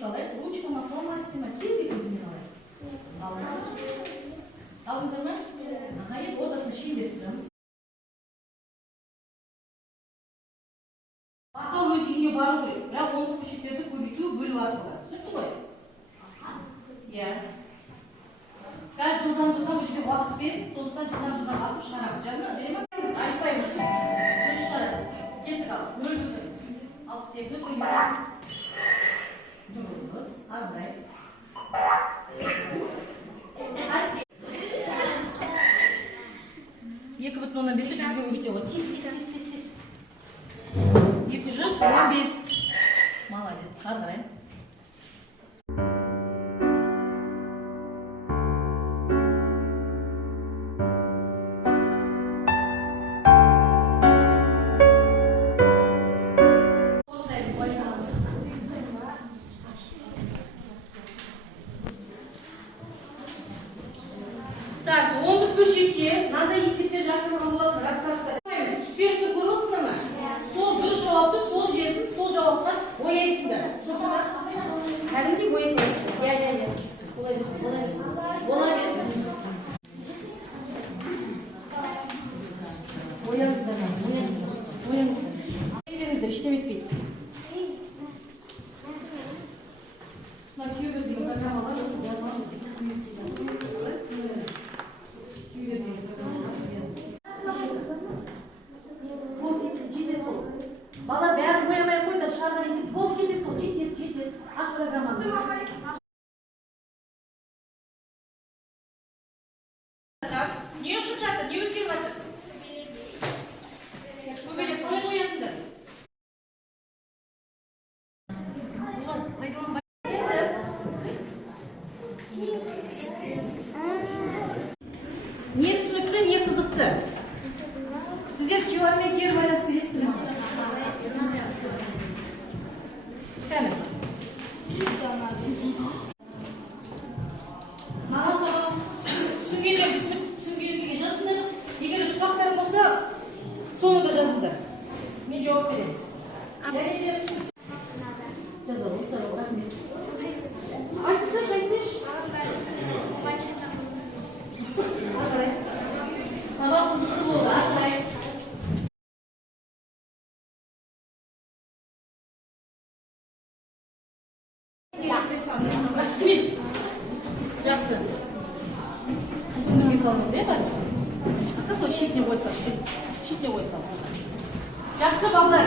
ручкалай. Ручкама, фломастерма, кезек өтінелай. Алдыңыздар ма? Енді ортасына шеңбер сызамыз. Бақа өз үйіне бару керек, бірақ ондық бөлшектерді көбейту бөлу арқылы. Түсінікті ғой? Иә. Қазір жылдам бұл жерде уақыт беріп, сондықтан жылдам басып шығарамыз. Жарай ма? Айтпаймыз. Дұрыс шығарады. Кеттік ал. 0-ді 62-ді көбейтіп. Дұрыс. Ардай. Екі бүтін оннан бесті жүзге көбейте ғой. Тез. 215. Молодец. Ары қарай. Так, ондық бөлшекте мынандай есептер жасырған болады. Раскраска. Түстер тұр көріп отырсыңдар ма? Сол дұрыс жауапты, сол жердің, сол жауапқа бояйсыңдар. Кәдімгідей бояйсыңдар. Иә. Бола берсін. Бояңыздар. Елдеріңіздер, іштем етпейді. Мына күйеуге деген программалар жазылған. Бала бәрін боямай қойды, шардан есеп болып жетеді. Аш программаны. Не ұшып жатыр, не өзгеріп жатыр? Көбелек қалай бояндыңдар? Не түсінікті, не қызықты? Сіздер кюар мен кер байланыс бересіздер ме? Кәмі? Маған соған түсінгендерге жазыңдар. Егер сұрақтар болса, соны да жазыңдар. Мен жауап беремін. Жаза ғой, сұрау, рахмет. Айтсаш. Сабақ қызықты болды, арқылай. Рахмет. Жақсы. Түсіндірге салыңыз, не бар? Аққа сол шетіне қойсақ. Жақсы балдар.